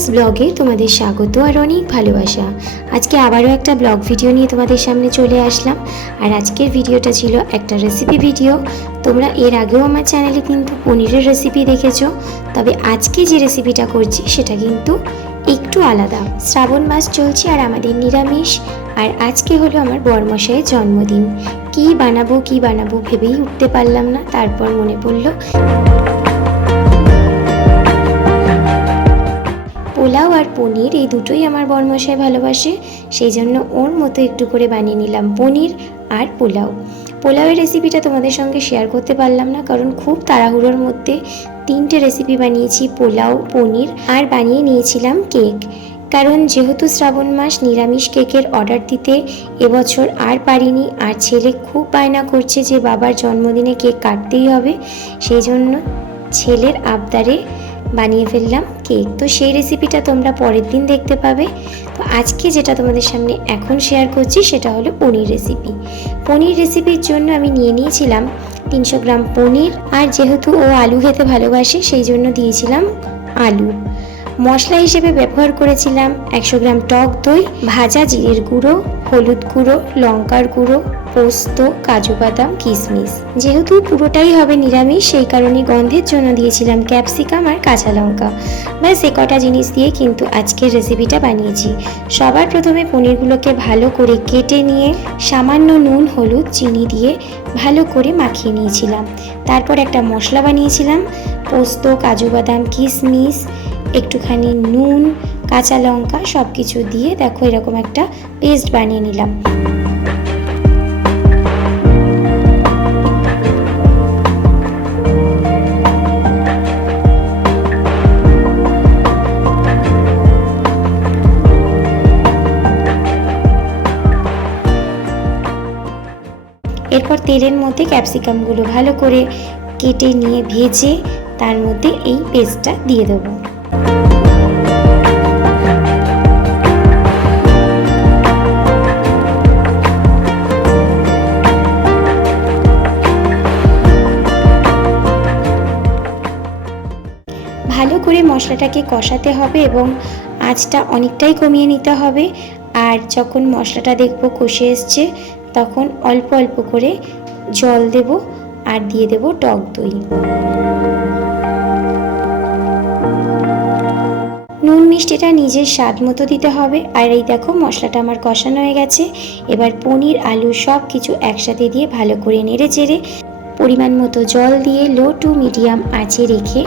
রিয়াস ব্লগে তোমাদের স্বাগত আর অনেক ভালোবাসা। আজকে আবারও একটা ব্লগ ভিডিও নিয়ে তোমাদের সামনে চলে আসলাম। আর আজকের ভিডিওটা ছিল একটা রেসিপি ভিডিও। তোমরা এর আগেও আমার চ্যানেলে কিন্তু পনিরের রেসিপি দেখেছো, তবে আজকে যে রেসিপিটা করছি সেটা কিন্তু একটু আলাদা। শ্রাবণ মাস চলছে আর আমাদের নিরামিষ, আর আজকে হলো আমার বরমশাইয়ের জন্মদিন। কি বানাবো ভেবেই উঠতে পারলাম না। তারপর মনে পড়লো পোলাও আর পনির, এই দুটোই আমার বরমশাই ভালোবাসে, সেই জন্য ওর মতো একটু করে বানিয়ে নিলাম পনির আর পোলাও। পোলাওয়ের রেসিপিটা তোমাদের সঙ্গে শেয়ার করতে পারলাম না, কারণ খুব তাড়াহুড়োর মধ্যে 3টে রেসিপি বানিয়েছি, পোলাও, পনির আর বানিয়ে নিয়েছিলাম কেক। কারণ যেহেতু শ্রাবণ মাস, নিরামিষ কেকের অর্ডার দিতে এবছর আর পারিনি, আর ছেলে খুব বায়না করছে যে বাবার জন্মদিনে কেক কাটতেই হবে, সেই জন্য ছেলের আবদারে বানিয়ে ফেললাম কেক। তো সেই রেসিপিটা তোমরা পরের দিন দেখতে পাবে। তো আজকে যেটা তোমাদের সামনে এখন শেয়ার করছি সেটা হলো পনির রেসিপি। পনির রেসিপির জন্য আমি নিয়ে নিয়েছিলাম 300 গ্রাম পনির, আর যেহেতু ও আলু খেতে ভালোবাসে সেই জন্য দিয়েছিলাম আলু। মশলা হিসেবে ব্যবহার করেছিলাম 100 গ্রাম টক দই, ভাজা জিরের গুঁড়ো, হলুদ গুঁড়ো, লঙ্কার গুঁড়ো, পোস্ত, কাজু বাদাম, কিশমিশ। যেহেতু পুরোটাই হবে নিরামিষ সেই কারণে গন্ধের জন্য দিয়েছিলাম ক্যাপসিকাম আর কাঁচা লঙ্কা। ব্যাস এ কটা জিনিস দিয়ে কিন্তু আজকের রেসিপিটা বানিয়েছি। সবার প্রথমে পনিরগুলোকে ভালো করে কেটে নিয়ে সামান্য নুন, হলুদ, চিনি দিয়ে ভালো করে মাখিয়ে নিয়েছিলাম। তারপর একটা মশলা বানিয়েছিলাম, পোস্ত, কাজু বাদাম, কিশমিশ, একটুখানি নুন, কাঁচা লঙ্কা সব কিছু দিয়ে দেখো এরকম একটা পেস্ট বানিয়ে নিলাম। এরপর তেলের মধ্যে ক্যাপসিকামগুলো ভালো করে কেটে নিয়ে ভেজে তার মধ্যে এই পেস্টটা দিয়ে দেবো। ভালো করে মশলাটাকে কষাতে হবে এবং আঁচটা অনেকটাই কমিয়ে নিতে হবে। আর যখন মশলাটা দেখবো কষে এসছে তখন অল্প অল্প করে জল দেব আর দিয়ে দেব টক দই। নুন মিষ্টিটা নিজের স্বাদ মতো দিতে হবে। আর এই দেখো মশলাটা আমার কষানো হয়ে গেছে। এবার পনির, আলু সব কিছু একসাথে দিয়ে ভালো করে নেড়ে চেড়ে পরিমাণ মতো জল দিয়ে লো টু মিডিয়াম আঁচে রেখে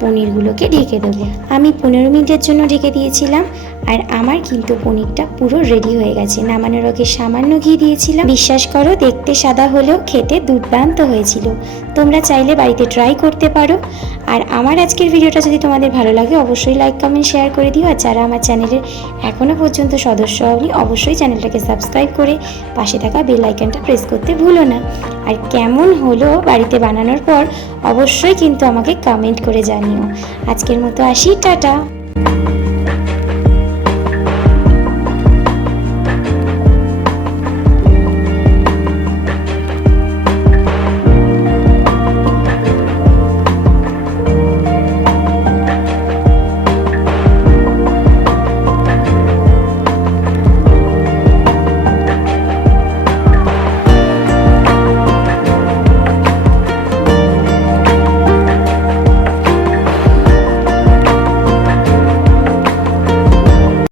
পনিরগুলোকে ঢেকে দেবো। আমি 15 মিনিটের জন্য ঢেকে দিয়েছিলাম, আর আমার কিন্তু পনিরটা পুরো রেডি হয়ে গেছে। নামানোর আগে সামান্য ঘি দিয়েছিলাম। বিশ্বাস করো, দেখতে সাদা হলেও খেতে দুর্দান্ত হয়েছিল। তোমরা চাইলে বাড়িতে ট্রাই করতে পারো। আর আমার আজকের ভিডিওটা যদি তোমাদের ভালো লাগে অবশ্যই লাইক, কমেন্ট, শেয়ার করে দিও। আর যারা আমার চ্যানেলের এখনও পর্যন্ত সদস্য হওনি অবশ্যই চ্যানেলটাকে সাবস্ক্রাইব করে পাশে থাকা বেল আইকনটা প্রেস করতে ভুলো না। আর কেমন হলো বাড়িতে বানানোর পর অবশ্যই কিন্তু আমাকে কমেন্ট করে জানিও। আজকের মতো আসি, টাটা।